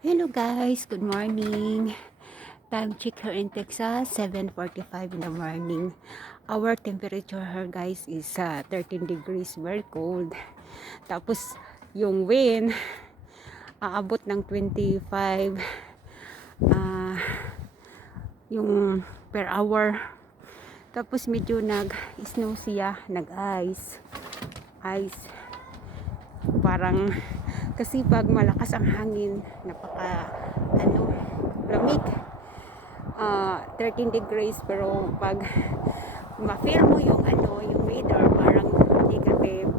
Hello guys, good morning. Time check here in Texas, 7:45 in the morning. Our temperature here guys is 13 degrees, very cold. Tapos yung wind aabot ng 25 ah, yung per hour. Tapos medyo nag-snow siya, nag-ice. Ice. Parang kasi pag malakas ang hangin, napaka lamig. 13 degrees, pero pag ma-feel mo yung yung weather, parang negative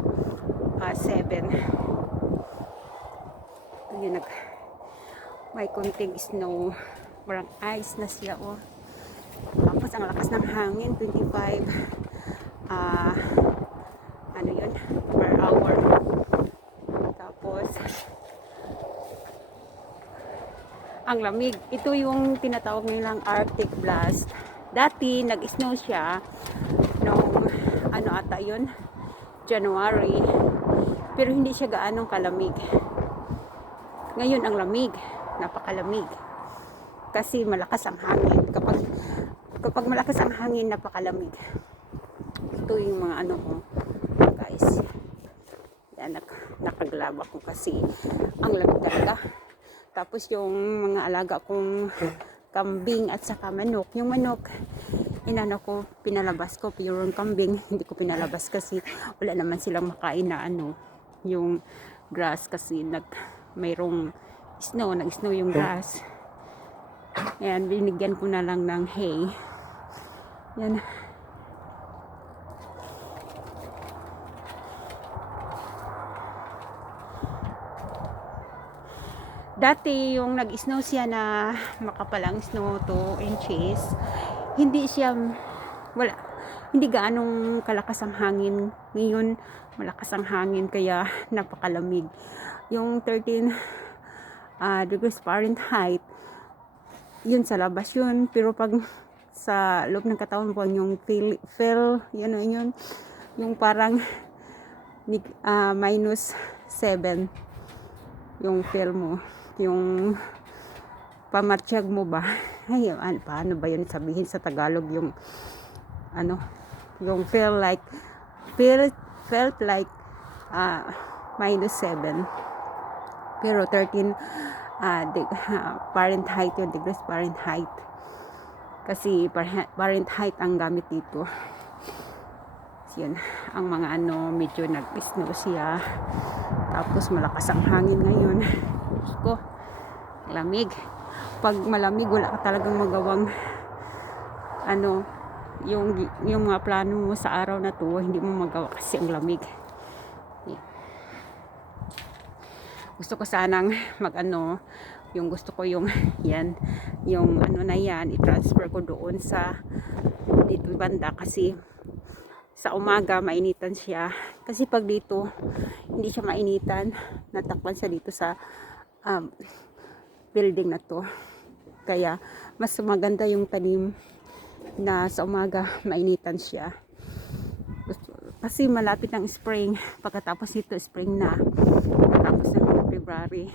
7. Yun, may konting snow, parang ice na siya, oh. Tapos ang lakas ng hangin, 25 yun, per hour. Tapos ang lamig. Ito yung tinatawag nilang Arctic Blast. Dati nag-snow siya noong ata yun, January. Pero hindi siya gaanong kalamig. Ngayon ang lamig, napakalamig. Kasi malakas ang hangin. Kapag malakas ang hangin, napakalamig. Ito yung mga guys. Yan, nakaglaba ko kasi ang lamig talaga. Tapos yung mga alaga kong kambing at saka manok. Yung manok, pinalabas ko. Pero yung kambing, hindi ko pinalabas kasi wala naman silang makain na yung grass kasi mayroong snow, nag-snow yung grass. Ayan, binigyan ko na lang ng hay. Yan. Dati yung nag-snow siya na makapalang snow 2 inches, hindi gaanong kalakas ang hangin. Ngayon malakas ang hangin kaya napakalamig. Yung 13 degrees Fahrenheit, yun sa labas yun, pero pag sa loob ng katawan mo, yung feel yun, yung parang minus 7 yung feel mo, yung pamatsyag mo ba. Ay, paano ba yun sabihin sa Tagalog, yung yung felt like minus 7, pero 13 Fahrenheit yun, degrees Fahrenheit, kasi Fahrenheit ang gamit dito. Yun, ang mga medyo nag-snow siya. Tapos malakas ang hangin ngayon. Diyos ko, lamig. Pag malamig, wala ka talagang magawang yung mga plano mo sa araw na to, hindi mo magawa kasi ang lamig. Yeah. Gusto ko sanang yung gusto ko yung yan, yung na yan, i-transfer ko doon sa dito banda, kasi sa umaga mainitan siya. Kasi pag dito hindi siya mainitan, natakpan siya dito sa building na to. Kaya mas maganda yung tanim na sa umaga mainitan siya. Kasi malapit ng spring. Pagkatapos nito spring na. Pagkatapos ng February,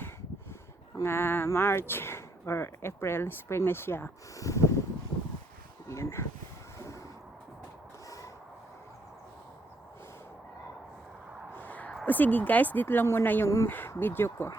mga March or April, spring na siya. Ayan. O sige guys, dito lang muna yung video ko.